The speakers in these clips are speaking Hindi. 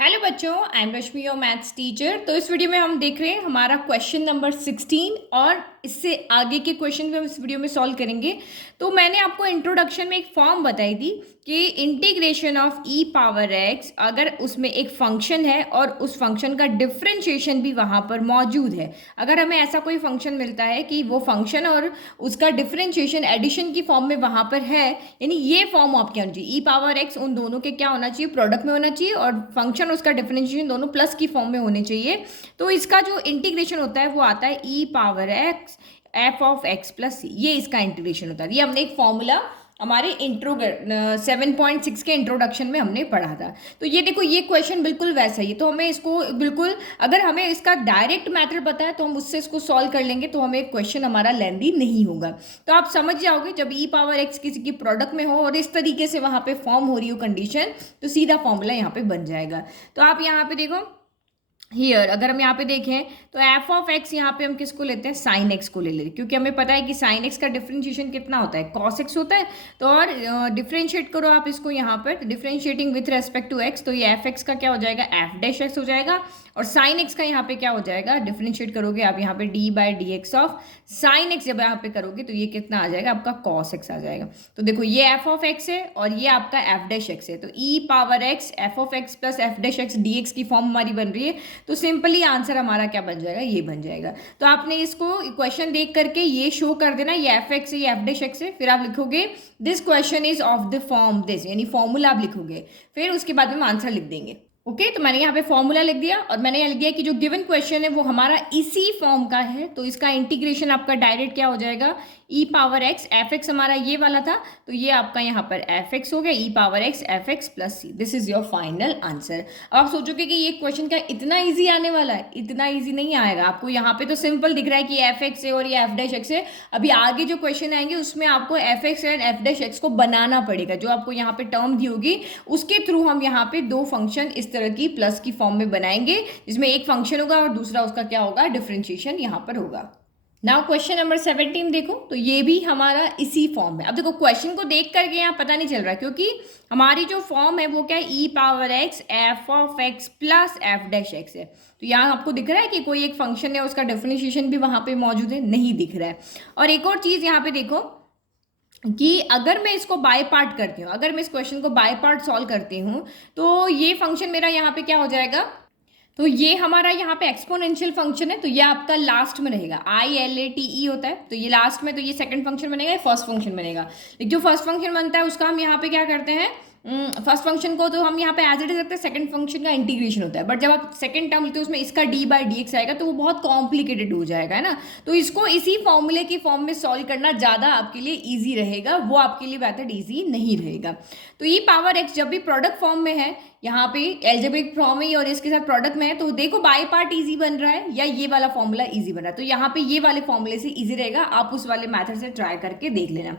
हेलो बच्चों, I am Rashmi your maths teacher. तो इस वीडियो में हम देख रहे हैं हमारा क्वेश्चन नंबर 16 और इससे आगे के क्वेश्चन भी हम इस वीडियो में सॉल्व करेंगे। तो मैंने आपको इंट्रोडक्शन में एक फॉर्म बताई थी कि integration of E power x, अगर उसमें एक फंक्शन है और उस फंक्शन का डिफरेंशिएशन भी वहाँ पर मौजूद है, अगर हमें ऐसा कोई फंक्शन मिलता है कि वो फंक्शन और उसका डिफरेंशिएशन एडिशन की फॉर्म में वहाँ पर है, यानी ये फॉर्म आपके होनी चाहिए। ई पावर एक्स उन दोनों के क्या होना चाहिए, प्रोडक्ट में होना चाहिए, और फंक्शन उसका डिफरेंशिएशन दोनों प्लस की फॉर्म में होने चाहिए। तो इसका जो इंटीग्रेशन होता है वो आता है e power x f of x plus c, ये इसका इंटीग्रेशन होता है। ये हमने एक फॉर्मूला हमारे 7.6 के इंट्रोडक्शन में हमने पढ़ा था। तो ये देखो, ये क्वेश्चन बिल्कुल वैसा ही है। तो हमें इसको बिल्कुल, अगर हमें इसका डायरेक्ट मेथड पता है तो हम उससे इसको सॉल्व कर लेंगे, तो हमें क्वेश्चन हमारा लेंदी नहीं होगा। तो आप समझ जाओगे, जब ई पावर एक्स किसी की प्रोडक्ट में हो और इस तरीके से वहाँ पे फॉर्म हो रही हो कंडीशन, तो सीधा फॉर्मूला यहाँ पे बन जाएगा। तो आप यहाँ पे देखो, हियर अगर हम यहाँ पे देखें तो एफ ऑफ एक्स, यहाँ पे हम किसको लेते हैं, साइन एक्स को ले लेते हैं, क्योंकि हमें पता है कि साइन एक्स का डिफरेंशिएशन कितना होता है, कॉस एक्स होता है। तो और डिफरेंशिएट करो आप इसको यहाँ पर, differentiating with respect to x, तो ये एफ एक्स का क्या हो जाएगा, एफ डैश एक्स हो जाएगा। और साइन एक्स का यहाँ पे क्या हो जाएगा, डिफरेंशिएट करोगे आप यहाँ पे D by D x of sine x, जब यहाँ पे करोगे तो ये कितना आ जाएगा, आपका कॉस एक्स आ जाएगा। तो देखो, ये एफ ऑफ एक्स है और ये आपका एफ डैश एक्स है। तो e power x f of x plus f dash x d x की फॉर्म हमारी बन रही है। तो सिंपली आंसर हमारा क्या बन जाएगा, ये बन जाएगा। तो आपने इसको क्वेश्चन देख करके ये शो कर देना, ये एफ एक्स है, ये एफ डैश एक्स है। फिर आप लिखोगे this question is of the form this, यानी फॉर्मूला आप लिखोगे, फिर उसके बाद में हम आंसर लिख देंगे। ओके, तो मैंने यहाँ पे फॉर्मूला लिख दिया और मैंने यहाँ लिख दिया कि जो गिवन क्वेश्चन है वो हमारा इसी फॉर्म का है। तो इसका इंटीग्रेशन आपका डायरेक्ट क्या हो जाएगा, ई पावर एक्स एफ एक्स हमारा ये वाला था, तो ये आपका यहाँ पर एफ एक्स हो गया, e power x f x plus c. This is your final answer. अब आप सोचोगे कि ये क्वेश्चन क्या इतना ईजी आने वाला है, इतना ईजी नहीं आएगा। आपको यहाँ पे तो सिंपल दिख रहा है कि एफ एक्स है और ये एफ डैश एक्स है। अभी आगे जो क्वेश्चन आएंगे उसमें आपको F x and F dash x को बनाना पड़ेगा। जो आपको यहाँ पे टर्म दी होगी उसके थ्रू हम यहाँ पे दो फंक्शन इस तरह की प्लस की फॉर्म में बनाएंगे, जिसमें एक फंक्शन होगा और दूसरा उसका क्या होगा, डिफरेंशिएशन यहाँ पर होगा। नाउ क्वेश्चन नंबर 17 देखो, तो ये भी हमारा इसी फॉर्म में। अब देखो, क्वेश्चन को देख करके यहाँ पता नहीं चल रहा, क्योंकि हमारी जो फॉर्म है वो क्या है, e power x f of x plus f dash x है। तो यहाँ आपको दिख रहा है कि कोई एक फंक्शन है, उसका डिफरेंशिएशन भी वहाँ पे मौजूद है, नहीं दिख रहा है। और एक और चीज़ यहाँ पे देखो कि अगर मैं इसको बाय पार्ट करती हूँ, अगर मैं इस क्वेश्चन को बाय पार्ट सॉल्व करती हूँ, तो ये फंक्शन मेरा यहाँ पे क्या हो जाएगा, तो ये हमारा यहाँ पे एक्सपोनेंशियल फंक्शन है, तो ये आपका लास्ट में रहेगा। I L A T E होता है, तो ये लास्ट में, तो ये सेकंड फंक्शन बनेगा, ये फर्स्ट फंक्शन बनेगा। लेकिन जो फर्स्ट फंक्शन बनता है उसका हम यहाँ पे क्या करते हैं, फर्स्ट फंक्शन को तो हम यहाँ पे एज इट इज रखते हैं, सेकंड फंक्शन का इंटीग्रेशन होता है। बट जब आप सेकंड टर्म लेते हो उसमें इसका डी बाई डी एक्स आएगा, तो वो बहुत कॉम्प्लिकेटेड हो जाएगा, है ना। तो इसको इसी फॉर्मूले की फॉर्म में सॉल्व करना ज़्यादा आपके लिए ईजी रहेगा, वो आपके लिए मेथड ईजी नहीं रहेगा। तो ई पावर एक्स जब भी प्रोडक्ट फॉर्म में है, यहाँ पे एल्जेब्रिक फॉर्म है और इसके साथ प्रोडक्ट में है, तो देखो बाय पार्ट इजी बन रहा है या ये वाला फॉर्मूला इजी बन रहा है। तो यहाँ पे ये वाले फॉर्मूले से इजी रहेगा, आप उस वाले मेथड से ट्राई करके देख लेना।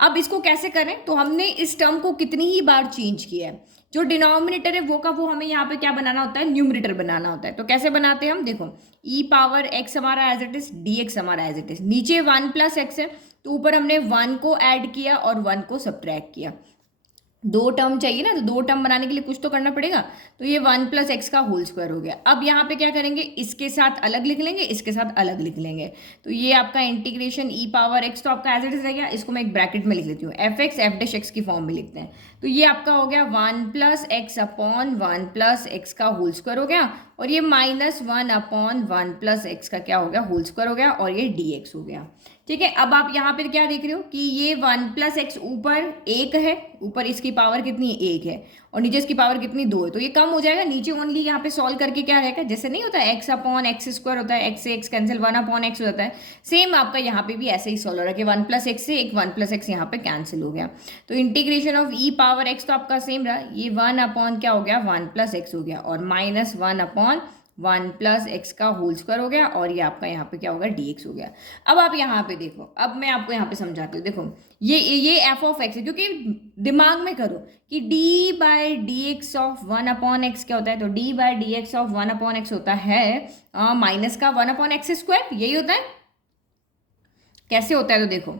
अब इसको कैसे करें, तो हमने इस टर्म को कितनी ही बार चेंज किया है। जो डिनोमिनेटर है वो हमें यहाँ पे क्या बनाना होता है, न्यूमरेटर बनाना होता है। तो कैसे बनाते हैं हम, देखो ई पावर एक्स हमारा as it is, d x हमारा एज इट इज, नीचे 1 प्लस एक्स है, तो ऊपर हमने 1 को ऐड किया और 1 को सब्ट्रैक्ट किया। दो टर्म चाहिए ना, तो दो टर्म बनाने के लिए कुछ तो करना पड़ेगा। तो ये 1 प्लस एक्स का होल स्क्वायर हो गया। अब यहाँ पे क्या करेंगे, इसके साथ अलग लिख लेंगे, इसके साथ अलग लिख लेंगे। तो ये आपका इंटीग्रेशन ई पावर एक्स तो आपका एज इट इज रहेगा, इसको मैं एक ब्रैकेट में लिख लेती हूँ, F x F dash x की फॉर्म में लिखते हैं। तो ये आपका हो गया 1 plus x upon 1 plus x का होल स्क्वायर हो गया, और ये -1 अपॉन 1 प्लस एक्स का क्या हो गया, होल स्क्वायर हो गया, और ये डी एक्स हो गया। ठीक है, अब आप यहाँ पे क्या देख रहे हो कि ये 1 प्लस एक्स ऊपर 1 है, ऊपर इसकी पावर कितनी 1 है, और नीचे इसकी पावर कितनी 2 है, तो ये कम हो जाएगा। नीचे ओनली यहाँ पे सॉल्व करके क्या रहेगा, जैसे नहीं होता है एक्स अपॉन एक्स स्क्वायर होता है, एक्स से एक्स कैंसिल, 1 अपॉन एक्स हो जाता है, सेम आपका यहाँ पे भी ऐसे ही सॉल्व हो रहा है कि 1 प्लस एक्स से एक 1 प्लस एक्स यहाँ पे कैंसिल हो गया। तो integration of E power x तो आपका सेम रहा, ये 1 अपॉन क्या हो गया, 1 प्लस एक्स हो गया, और -1 अपॉन 1 प्लस एक्स का होल स्क्वायर हो गया, और ये आपका यहाँ पे क्या होगा, डी एक्स हो गया। अब आप यहाँ पे देखो, अब मैं आपको यहाँ पे समझाती हूँ। देखो ये एफ ऑफ एक्स है, क्योंकि दिमाग में करो कि D by D x of 1 upon x क्या होता है, तो D by D x of 1 upon x होता है माइनस का 1 अपॉन एक्स स्क्वायर, यही होता है। कैसे होता है, तो देखो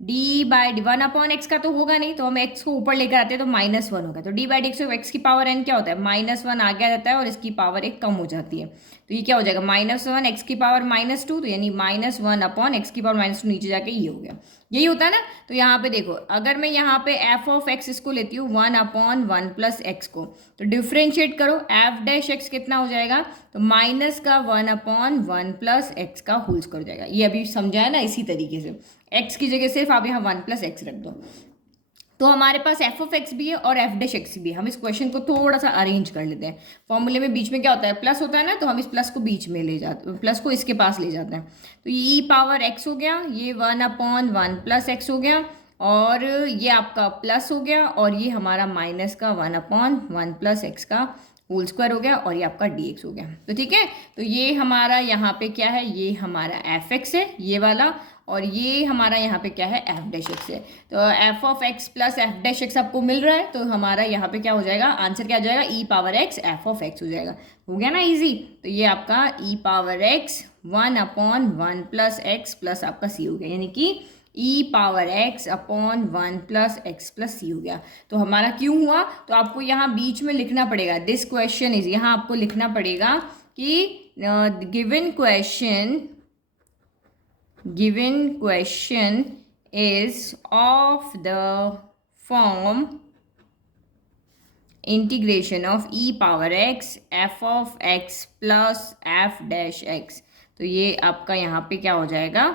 डी बाई डी, 1/x का तो होगा नहीं, तो हम x को ऊपर लेकर आते हैं तो -1 होगा, तो D by D x, x की पावर n क्या होता है, -1 आ गया रहता है और इसकी पावर 1 कम हो जाती है, तो ये क्या हो जाएगा, -1 x की पावर -2, तो यानी -1/x की पावर -2 नीचे जाके ये हो गया, यही होता है ना। तो यहाँ पे देखो, अगर मैं यहाँ पे f ऑफ x इसको लेती हूँ 1/1 प्लस x को, तो डिफ्रेंशिएट करो, f डैश x कितना हो जाएगा, तो माइनस का 1/1 प्लस x का होल स्क्वायर हो जाएगा। ये अभी समझा है ना, इसी तरीके से x की जगह सिर्फ आप यहाँ 1 प्लस x रख दो, तो हमारे पास f ऑफ x भी है और f डैश x भी है। हम इस क्वेश्चन को थोड़ा सा अरेंज कर लेते हैं। फॉर्मूले में बीच में क्या होता है, प्लस होता है ना, तो हम इस प्लस को बीच में ले जाते हैं, प्लस को इसके पास ले जाते हैं, तो ये e पावर x हो गया, ये 1/1 प्लस x हो गया, और ये आपका प्लस हो गया, और ये हमारा माइनस का 1/1 प्लस x का होल स्क्वायर हो गया, और ये आपका dx हो गया। तो ठीक है, तो ये हमारा यहाँ पे क्या है, ये हमारा fx है ये वाला, और ये हमारा यहाँ पे क्या है, f डैश x है। तो f of x plus f dash x आपको मिल रहा है, तो हमारा यहाँ पे क्या हो जाएगा, आंसर क्या हो जाएगा, e power x f of x हो जाएगा। हो गया ना इजी। तो ये आपका e power x 1/1 plus x plus आपका c हो गया, यानी कि e power x/1 plus x plus c हो गया। तो हमारा क्यों हुआ, तो आपको यहाँ बीच में लिखना पड़ेगा, दिस क्वेश्चन इज, यहाँ आपको लिखना पड़ेगा कि given question is of the form integration of e power x f of x plus f dash x। तो ये आपका यहाँ पे क्या हो जाएगा,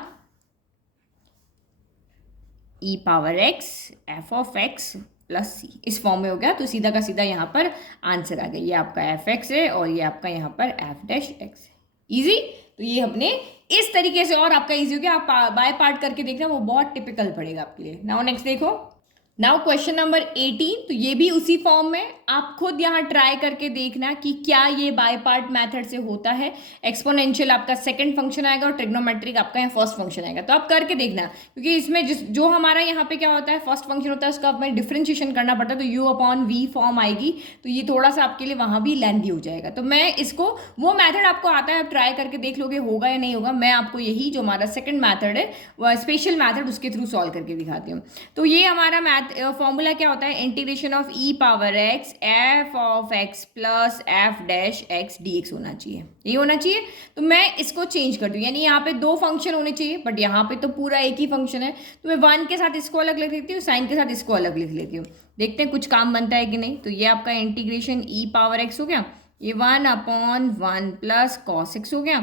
e power x f of x plus c, इस फॉर्म में हो गया। तो सीधा का सीधा यहाँ पर आंसर आ गया, ये आपका एफ एक्स है और ये आपका यहाँ पर एफ डैश एक्स है। इजी। तो ये हमने इस तरीके से, और आपका इजी हो गया, आप बाय पार्ट करके देखना, वो बहुत टिपिकल पड़ेगा आपके लिए। नाउ नेक्स्ट देखो, नाउ क्वेश्चन नंबर 18, तो ये भी उसी फॉर्म में, आप खुद यहाँ ट्राई करके देखना कि क्या ये बाय पार्ट मेथड से होता है। एक्सपोनेंशियल आपका सेकंड फंक्शन आएगा और ट्रिग्नोमेट्रिक आपका यहाँ फर्स्ट फंक्शन आएगा, तो आप करके देखना, क्योंकि इसमें जो हमारा यहाँ पे क्या होता है, फर्स्ट फंक्शन होता है, उसका हमें डिफ्रेंशिएशन करना पड़ता है, तो u/v फॉर्म आएगी, तो ये थोड़ा सा आपके लिए वहाँ भी लेंथी हो जाएगा। तो मैं इसको, वो मैथड आपको आता है, आप ट्राई करके देख लोगे होगा या नहीं होगा। मैं आपको यही जो हमारा सेकेंड मैथड है, वह स्पेशल मैथड, उसके थ्रू सॉल्व करके दिखाती हूँ। तो ये हमारा फॉर्मूला क्या होता है, integration of e power x f of x plus f dash x dx होना चाहिए, ये होना चाहिए। तो मैं इसको चेंज कर दूँ, यानी यहाँ पे दो फंक्शन होने चाहिए, बट यहाँ पे तो पूरा एक ही फंक्शन है, तो मैं 1 के साथ इसको अलग लिख लेती हूँ, साइन के साथ इसको अलग लिख लेती हूँ, देखते हैं कुछ काम बनता है कि नहीं। तो ये आपका इंटीग्रेशन e पावर x हो गया, ये 1/1 प्लस कॉस x हो गया,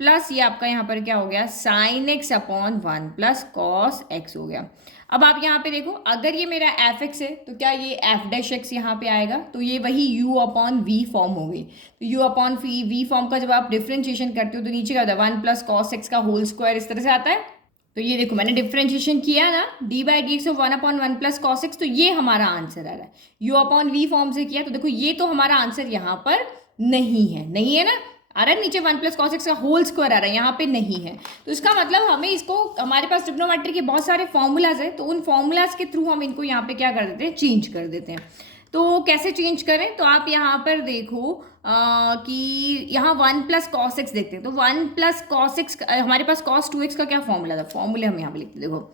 प्लस ये आपका यहाँ पर क्या हो गया, sign x/1 plus cos x हो गया। अब आप यहाँ पे देखो, अगर ये मेरा एफ एक्स है तो क्या ये एफ डैश एक्स यहाँ पे आएगा, तो ये वही u/v फॉर्म हो गई। तो u/v फॉर्म का जब आप डिफ्रेंशिएशन करते हो तो नीचे क्या होता है, 1 प्लस कॉस एक्स का होल स्क्वायर, इस तरह से आता है। तो ये देखो मैंने डिफ्रेंशिएशन किया ना, D by D x of 1/1 plus cos x, तो ये हमारा आंसर आ रहा है। u/v फॉर्म से किया, तो देखो ये तो हमारा आंसर यहाँ पर नहीं है ना, आ रहा है नीचे 1 प्लस कॉस एक्स का होल स्क्वायर आ रहा है, यहाँ पे नहीं है। तो इसका मतलब हमें इसको, हमारे पास ट्रिग्नोमेट्री के बहुत सारे फॉर्मूलाज है, तो उन फॉर्मूलाज के थ्रू हम इनको यहाँ पे क्या कर देते हैं, चेंज कर देते हैं। तो कैसे चेंज करें, तो आप यहाँ पर देखो कि यहाँ 1 प्लस कॉस एक्स देखते हैं, तो 1 प्लस कॉस एक्स, हमारे पास कॉस 2x का क्या फॉर्मूला था, फॉर्मूले हम यहाँ पे लिखते हैं। देखो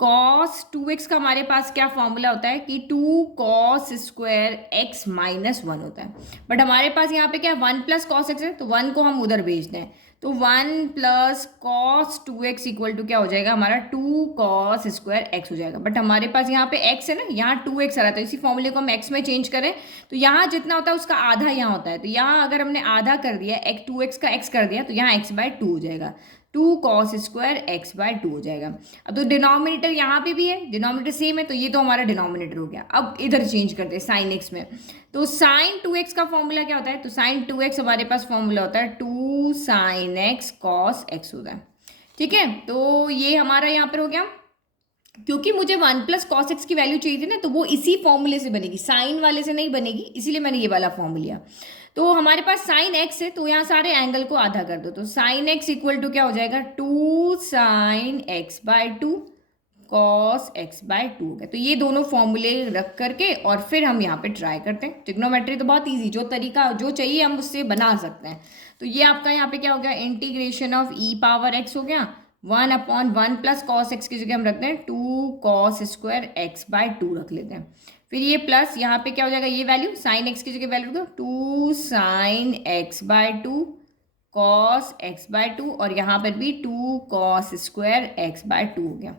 कॉस 2x का हमारे पास क्या फॉर्मूला होता है कि 2 कॉस स्क्वायर x माइनस 1 होता है, बट हमारे पास यहाँ पे क्या 1 प्लस कॉस एक्स है, तो 1 को हम उधर भेज दें, तो 1 plus cos 2x equal to क्या हो जाएगा, हमारा 2 कॉस स्क्वायर x हो जाएगा। बट हमारे पास यहाँ पे x है ना, यहाँ 2x आ रहा था, इसी फॉर्मूले को हम x में चेंज करें तो यहाँ जितना होता है उसका आधा यहाँ होता है, तो यहाँ अगर हमने आधा कर दिया, 2x का x कर दिया, तो यहाँ x/2 हो जाएगा, 2 कॉस स्क्वायर x/2 हो जाएगा। अब तो डिनोमिनेटर यहाँ पे भी है, डिनोमिनेटर सेम है, तो ये तो हमारा डिनोमिनेटर हो गया। अब इधर चेंज करते हैं साइन x में, तो साइन 2x का फॉर्मूला क्या होता है, तो साइन 2x हमारे पास फॉर्मूला होता है 2 साइन x कॉस x होता है। ठीक है, तो ये हमारा यहाँ पर हो गया। क्योंकि मुझे 1 प्लस कॉस एक्स की वैल्यू चाहिए थी ना, तो वो इसी फॉर्मूले से बनेगी, साइन वाले से नहीं बनेगी, इसीलिए मैंने ये वाला फॉर्म लिया। तो हमारे पास साइन एक्स है, तो यहाँ सारे एंगल को आधा कर दो, तो साइन एक्स इक्वल टू क्या हो जाएगा, 2 साइन x/2 कॉस x/2 हो गया। तो ये दोनों फॉर्मूले रख करके और फिर हम यहाँ पे ट्राई करते हैं। ट्रिग्नोमेट्री तो बहुत ईजी, जो तरीका जो चाहिए हम उससे बना सकते हैं। तो ये आपका यहाँ पे क्या हो गया, integration of e power x हो गया, 1/1 प्लस कॉस एक्स की जगह हम रखते हैं 2 cos² x/2 रख लेते हैं। फिर ये प्लस यहाँ पे क्या हो जाएगा, ये वैल्यू साइन एक्स की जगह वैल्यू रखो 2 sin x/2 cos x/2 और यहाँ पर भी 2 cos² x/2 हो गया।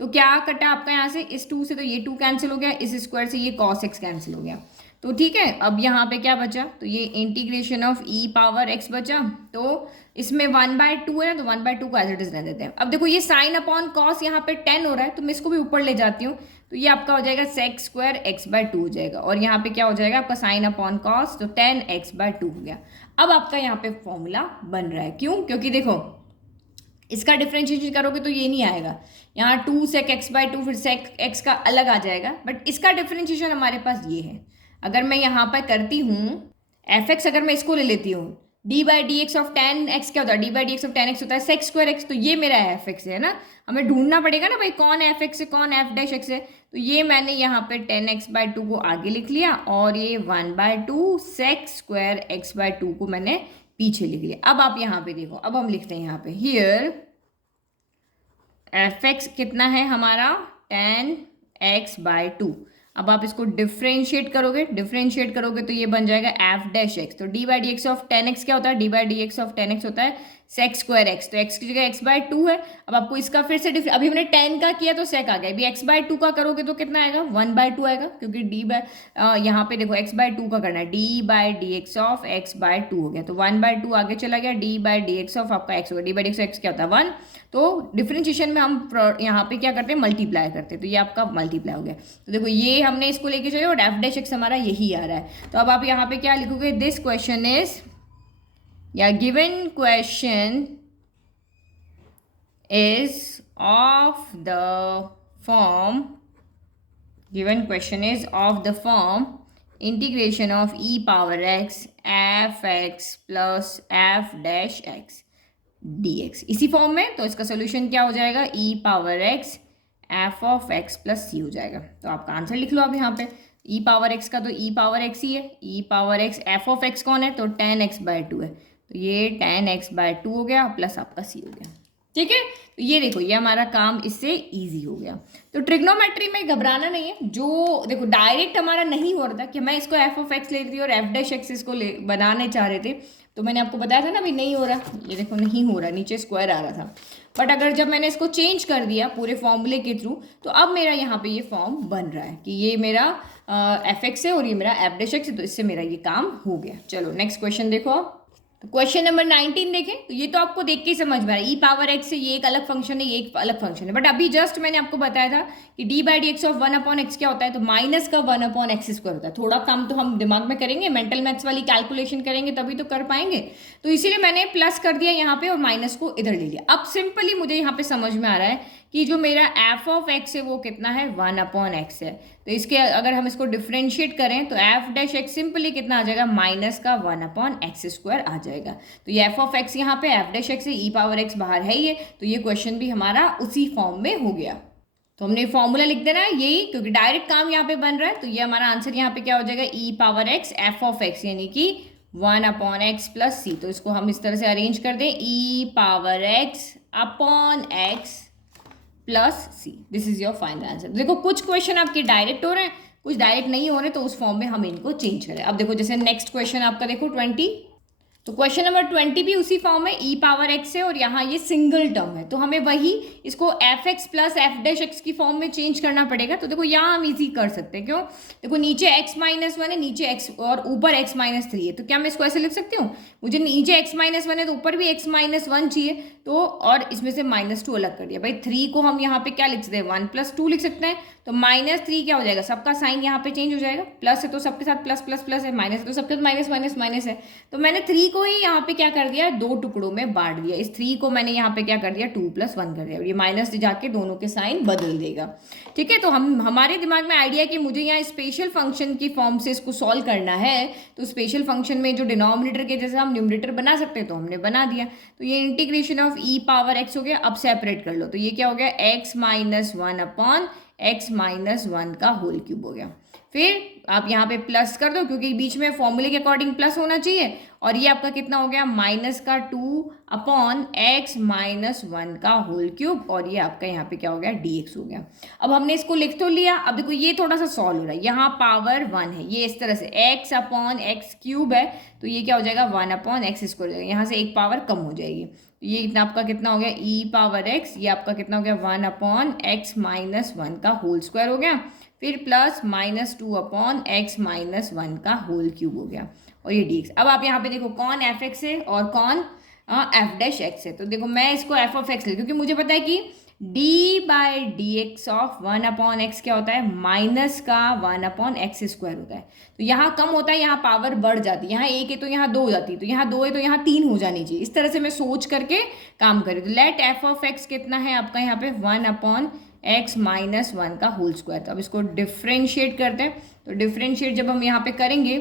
तो क्या कटा आपका यहाँ से, इस 2 से तो ये 2 कैंसिल हो गया, इस स्क्वायर से ये cos x कैंसिल हो गया। तो ठीक है, अब यहाँ पे क्या बचा, तो ये इंटीग्रेशन ऑफ e⁻x बचा। तो इसमें 1/2 है ना, तो 1/2 को एज इट इज रह देते हैं। अब देखो ये साइन अपॉन कॉस यहाँ पे 10 हो रहा है, तो मैं इसको भी ऊपर ले जाती हूँ, तो ये आपका हो जाएगा sec² x/2 हो जाएगा। और यहाँ पे क्या हो जाएगा आपका साइन अपॉन कॉस, तो 10x/2 हो गया। अब आपका यहाँ पे फॉर्मूला बन रहा है, क्यों, क्योंकि देखो इसका डिफ्रेंशिएशन करोगे तो ये नहीं आएगा, यहाँ 2 sec x/2 फिर sec x का अलग आ जाएगा, बट इसका डिफ्रेंशिएशन हमारे पास ये है। अगर मैं यहाँ पर करती हूँ f(x), अगर मैं इसको ले लेती हूँ d/dx ऑफ tan x क्या होता है, d/dx ऑफ tan x होता है sec² x, तो ये मेरा f(x) है ना। हमें ढूंढना पड़ेगा ना भाई कौन f(x) है कौन f'(x) है, तो ये मैंने यहाँ पे 10x/2 को आगे लिख लिया और ये 1/2 sec² x/2 को मैंने पीछे लिख लिया। अब आप यहाँ पे देखो, अब हम लिखते हैं यहाँ पे हियर f(x) कितना है हमारा 10x/2। अब आप इसको डिफ्रेंशिएट करोगे तो ये बन जाएगा f'(x). तो d/dx ऑफ 10x क्या होता है, d/dx ऑफ 10x होता है sec² x, तो x की जगह x/2 है। अब आपको इसका फिर से अभी हमने 10 का किया तो sec आ गया, अभी x/2 का करोगे तो कितना आएगा 1/2 आएगा, क्योंकि यहाँ पे देखो x/2 का करना है, d/dx ऑफ x/2 हो गया, तो 1/2 आगे चला गया, d/dx ऑफ आपका x हो गया, d/dx ऑफ x क्या होता है 1। तो डिफरेंशिएशन में हम यहाँ पे क्या करते हैं, मल्टीप्लाई करते हैं, तो ये आपका मल्टीप्लाई हो गया। तो देखो ये हमने इसको लेके चले और f'(x) हमारा यही आ रहा है। तो अब आप यहाँ पे क्या लिखोगे, दिस क्वेश्चन इज या given question is of the form, integration of e⁻x f(x) plus f'(x) dx, इसी फॉर्म में। तो इसका सोल्यूशन क्या हो जाएगा, e⁻x f(x) प्लस c हो जाएगा। तो आपका आंसर लिख लो आप यहाँ पे, e⁻x का तो e⁻x ही है, e⁻x f(x) कौन है, तो 10x/2 है, तो ये 10x/2 हो गया प्लस आपका c हो गया। ठीक है, तो ये देखो ये हमारा काम इससे इजी हो गया। तो ट्रिग्नोमेट्री में घबराना नहीं है, जो देखो डायरेक्ट हमारा नहीं हो रहा था कि मैं इसको f(x) ले रही थी और f'(x) इसको बनाने चाह रहे थे, तो मैंने आपको बताया था ना अभी नहीं हो रहा, ये देखो नहीं हो रहा, नीचे स्क्वायर आ रहा था। बट अगर जब मैंने इसको चेंज कर दिया पूरे फॉर्मूले के थ्रू, तो अब मेरा यहाँ पे ये फॉर्म बन रहा है कि ये मेरा f(x) है और ये मेरा f'(x) है, तो इससे मेरा ये काम हो गया। चलो नेक्स्ट क्वेश्चन देखो आप। तो क्वेश्चन नंबर 19 देखें, तो ये तो आपको देख के ही समझ में आ रहा है, e⁻x से ये एक अलग फंक्शन है, ये एक अलग फंक्शन है। बट अभी जस्ट मैंने आपको बताया था कि d/dx ऑफ 1/x क्या होता है, तो माइनस का 1/x² होता है। थोड़ा काम तो हम दिमाग में करेंगे, मेंटल मैथ्स वाली कैलकुलेशन करेंगे तभी तो कर पाएंगे, तो इसीलिए मैंने प्लस कर दिया यहाँ पे और माइनस को इधर ले लिया। अब सिंपली मुझे यहाँ पे समझ में आ रहा है कि जो मेरा f(x) है वो कितना है 1/x है। तो इसके अगर हम इसको डिफ्रेंशिएट करें तो f'(x) सिंपली कितना आ जाएगा, माइनस का 1/x² आ जाएगा। तो ये f(x) यहाँ पे f'(x) है, e⁻x बाहर है ही है, तो ये क्वेश्चन भी हमारा उसी फॉर्म में हो गया। तो हमने फॉर्मूला लिख देना है यही, क्योंकि डायरेक्ट काम यहाँ पे बन रहा है। तो ये हमारा आंसर यहाँ पे क्या हो जाएगा, e⁻x f(x) यानी कि 1/x प्लस c। तो इसको हम इस तरह से अरेंज कर दें, e⁻x upon x plus c, this is your final answer. देखो कुछ क्वेश्चन आपके डायरेक्ट हो रहे हैं, कुछ डायरेक्ट नहीं हो रहे, तो उस फॉर्म में हम इनको चेंज करें। अब देखो जैसे नेक्स्ट क्वेश्चन आपका देखो 20, तो क्वेश्चन नंबर 20 भी उसी फॉर्म में e⁻x है और यहाँ ये सिंगल टर्म है, तो हमें वही इसको f(x) प्लस f'(x) की फॉर्म में चेंज करना पड़ेगा। तो देखो यहाँ हम इजी कर सकते हैं, क्यों, देखो नीचे x-1 है, नीचे x और ऊपर x-3 है, तो क्या मैं इसको ऐसे लिख सकती हूँ, मुझे नीचे x-1 है तो ऊपर भी x-1 चाहिए, तो और इसमें से -2 अलग कर दिया भाई। 3 को हम यहाँ पे क्या लिख सकते हैं, 1+2 लिख सकते हैं, तो -3 क्या हो जाएगा, सबका साइन यहाँ पे चेंज हो जाएगा, प्लस है तो सबके साथ प्लस प्लस प्लस है, माइनस है तो सबके साथ माइनस माइनस माइनस है। तो मैंने 3 को ही यहाँ पे क्या कर दिया, 2 टुकड़ों में बांट दिया। इस 3 को मैंने यहाँ पे क्या कर दिया, 2+1 कर दिया, और ये माइनस जाके दोनों के साइन बदल देगा। ठीक है, तो हमारे दिमाग में आइडिया कि मुझे यहाँ स्पेशल फंक्शन की फॉर्म से इसको सॉल्व करना है, तो स्पेशल फंक्शन में जो डिनोमिनेटर के जैसे हम न्यूमरेटर बना सकते हैं तो हमने बना दिया। तो ये इंटीग्रेशन ऑफ e⁻x हो गया। अब सेपरेट कर लो, तो ये क्या हो गया, x-1 अपॉन x-1 का होल क्यूब हो गया। फिर आप यहाँ पे प्लस कर दो क्योंकि बीच में फॉर्मूले के अकॉर्डिंग प्लस होना चाहिए। और ये आपका कितना हो गया, -2/(x-1) का होल क्यूब, और ये आपका यहाँ पे क्या हो गया, dx हो गया। अब हमने इसको लिख तो लिया। अब देखो ये थोड़ा सा सॉल्व हो रहा है, यहाँ पावर 1 है, ये इस तरह से x/(x³ है, तो ये क्या हो जाएगा 1/(x² हो जाएगा, यहाँ से एक पावर कम हो जाएगी। तो ये इतना आपका कितना हो गया e⁻x, ये आपका कितना हो गया 1/(x-1) का होल स्क्वायर हो गया, फिर प्लस -2/(x-1) का होल क्यूब हो गया, और ये dx। अब आप यहाँ पे देखो कौन f(x) है और कौन f'(x) है। तो देखो मैं इसको f(x) ले, क्योंकि मुझे पता है कि d/dx ऑफ 1/x क्या होता है, माइनस का 1/x² होता है। तो यहाँ कम होता है, यहाँ पावर बढ़ जाती है, यहाँ 1 है तो यहाँ 2 हो जाती है, तो यहाँ 2 है तो यहाँ 3 हो जानी चाहिए। इस तरह से मैं सोच करके काम करें। तो लेट f(x) कितना है आपका यहाँ पे 1/x-1 का होल स्क्वायर। तो अब इसको डिफ्रेंशिएट करते हैं। तो डिफ्रेंशिएट जब हम यहाँ पे करेंगे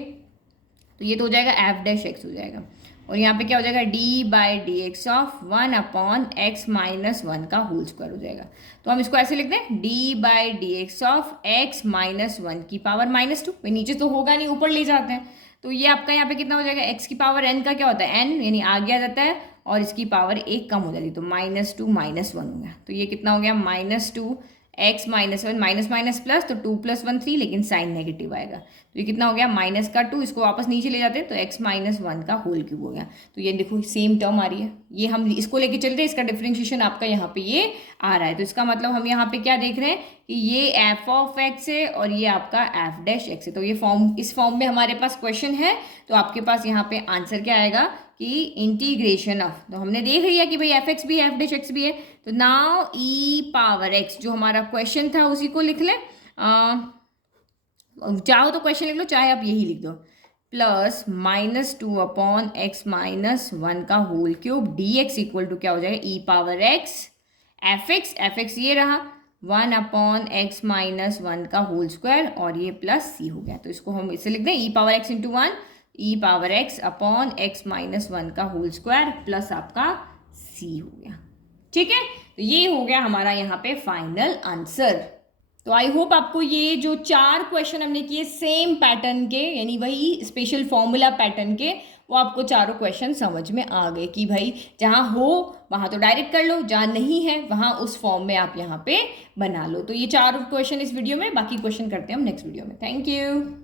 तो ये तो हो जाएगा f'(x) हो जाएगा, और यहाँ पे क्या हो जाएगा d/dx ऑफ 1/x-1 का होल स्क्वायर हो जाएगा। तो हम इसको ऐसे लिखते हैं d/dx ऑफ x-1 की पावर -2। भाई नीचे तो होगा नहीं, ऊपर ले जाते हैं। तो ये आपका यहाँ पे कितना हो जाएगा, x की पावर n का क्या होता है n, यानी आगे आ जाता है, और इसकी पावर 1 कम हो जाती है, तो -2 -1 हो गया। तो ये कितना हो गया -2x-1 माइनस माइनस प्लस, तो 2 + 1 3, लेकिन साइन नेगेटिव आएगा। तो ये कितना हो गया -2, इसको वापस नीचे ले जाते हैं तो x-1 का होल क्यूब हो गया। तो ये देखो सेम टर्म आ रही है, ये हम इसको लेके चलते हैं, इसका डिफरेंशिएशन आपका यहाँ पे ये आ रहा है। तो इसका मतलब हम यहाँ पे क्या देख रहे हैं कि ये f(x) है और ये आपका f'(x) है। तो ये इस फॉर्म में हमारे पास क्वेश्चन है, तो आपके पास यहाँ पे आंसर क्या आएगा कि इंटीग्रेशन ऑफ, तो हमने देख लिया कि भाई f(x) भी है f'(x) भी है। तो नाउ e⁻x जो हमारा क्वेश्चन था उसी को लिख लें, चाहो तो क्वेश्चन लिख लो, चाहे आप यही लिख दो, प्लस -2/x-1 का whole cube dx equal to क्या हो जाएगा e⁻x f(x) ये रहा 1/x-1 का होल स्क्वायर, और ये प्लस c हो गया। तो इसको हम इसे लिख दें e⁻x × 1 e⁻x/(x-1) का होल स्क्वायर प्लस आपका c हो गया। ठीक है, तो ये हो गया हमारा यहाँ पे फाइनल आंसर। तो आई होप आपको ये जो 4 क्वेश्चन हमने किए सेम पैटर्न के, यानी वही स्पेशल फॉर्मूला पैटर्न के, वो आपको चारों क्वेश्चन समझ में आ गए कि भाई जहाँ हो वहाँ तो डायरेक्ट कर लो, जहाँ नहीं है वहाँ उस फॉर्म में आप यहाँ पे बना लो। तो ये 4 क्वेश्चन इस वीडियो में, बाकी क्वेश्चन करते हैं हम नेक्स्ट वीडियो में। Thank you.